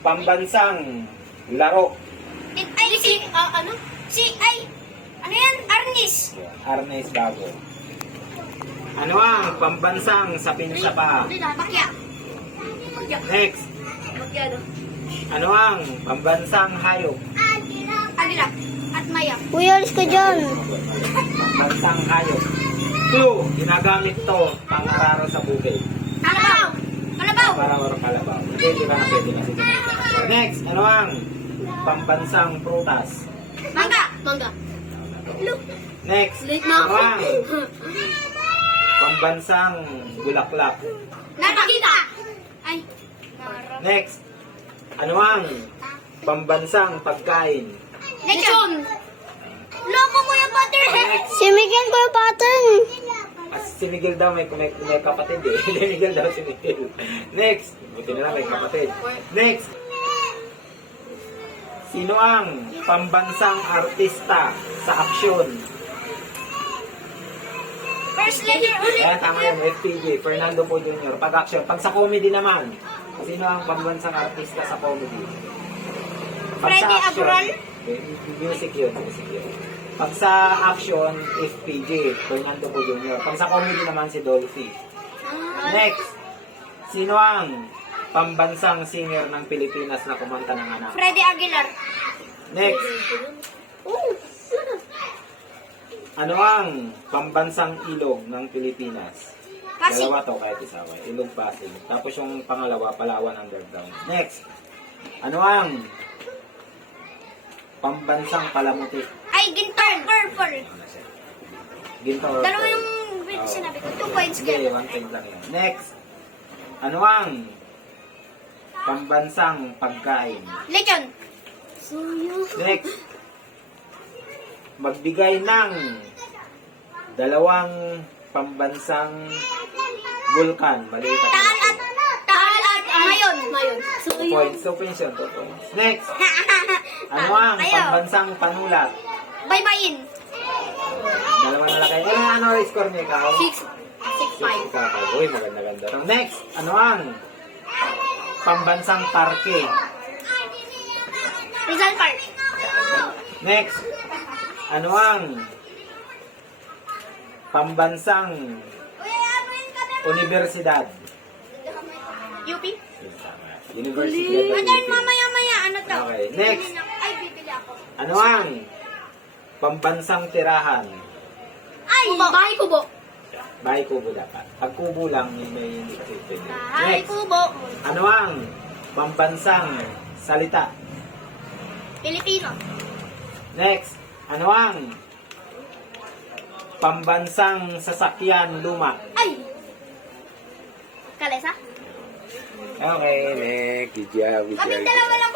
pambansang laro. Ano yan? Arnis. Arnes bago. Ano ang pambansang sapin-sapa? Bakya. Next. Bakya, no? Ano ang pambansang hayop? Agila. At maya. Kuya, alis ka dyan. Pambansang hayop. Clue, ginagamit to pangararo sa bukid. Kalabaw. Kalabaw. Para kalabaw. Pwede ba na pwede na siguro. Next, ano ang pambansang prutas? Mangga. Mangga. Next, Late na ano ako. ang pambansang bulaklak? Nakakita. Ay. Next, ano ang pambansang pagkain? Lechon. Loko mo yung butter. Si Miguel ko yung pattern. Si Miguel daw may kapatid eh. Si Miguel daw si Miguel. Next, buti na lang may kapatid. Next, sino ang pambansang artista sa aksyon? First letter ulit. Ayan, tama yun, FPJ, Fernando Po Jr. Pag action, pag sa comedy naman, sino ang pambansang artista sa comedy? Pag sa Freddy action, Abral. music yun. Pag sa action, FPJ, Fernando Po Jr. Pag sa comedy naman, si Dolphy. Next, sino ang pambansang singer ng Pilipinas na kumanta ng anak? Freddy Aguilar. Next, ano ang pambansang ilog ng Pilipinas? Pasig. Dalawa to kahit isa. Ilog Pasig. Tapos yung pangalawa, Palawan Underground. Next, ano ang pambansang palamuti? Ay, ginto. Purple. Ginto. or Dalawa pearl? yung sinabi ko. 2 points Hindi, ka. 1 point lang yun. Next, ano ang pambansang pagkain? Lechon. Next, magbigay ng dalawang pambansang bulkan. Maliit at malaki. Taal at mayon. Mayon. 2 points. 2 points yun. 2 points. Next, ano ang pambansang panulat? Baybayin. Dalawa na lang kayo. Ano score niyo ikaw? 6-5. Ikaw. Uy, maganda-ganda. Next, ano ang pambansang parke? Rizal Park. Next, ano ang pambansang universidad? UP. University of the Ano Philippines. mamaya-maya? Ano to? Okay, next. Ay, bibili ako. Ano ang pambansang tirahan? Ay, bahay kubo. Bahay kubo dapat. Pag kubo lang, may hindi kasi pwede. Bahay Next, kubo. ano ang pambansang salita? Pilipino. Next, ano ang pambansang sasakyan luma? Ay! Kalesa? Okay, next. Good job, good Kami job. dalawa lang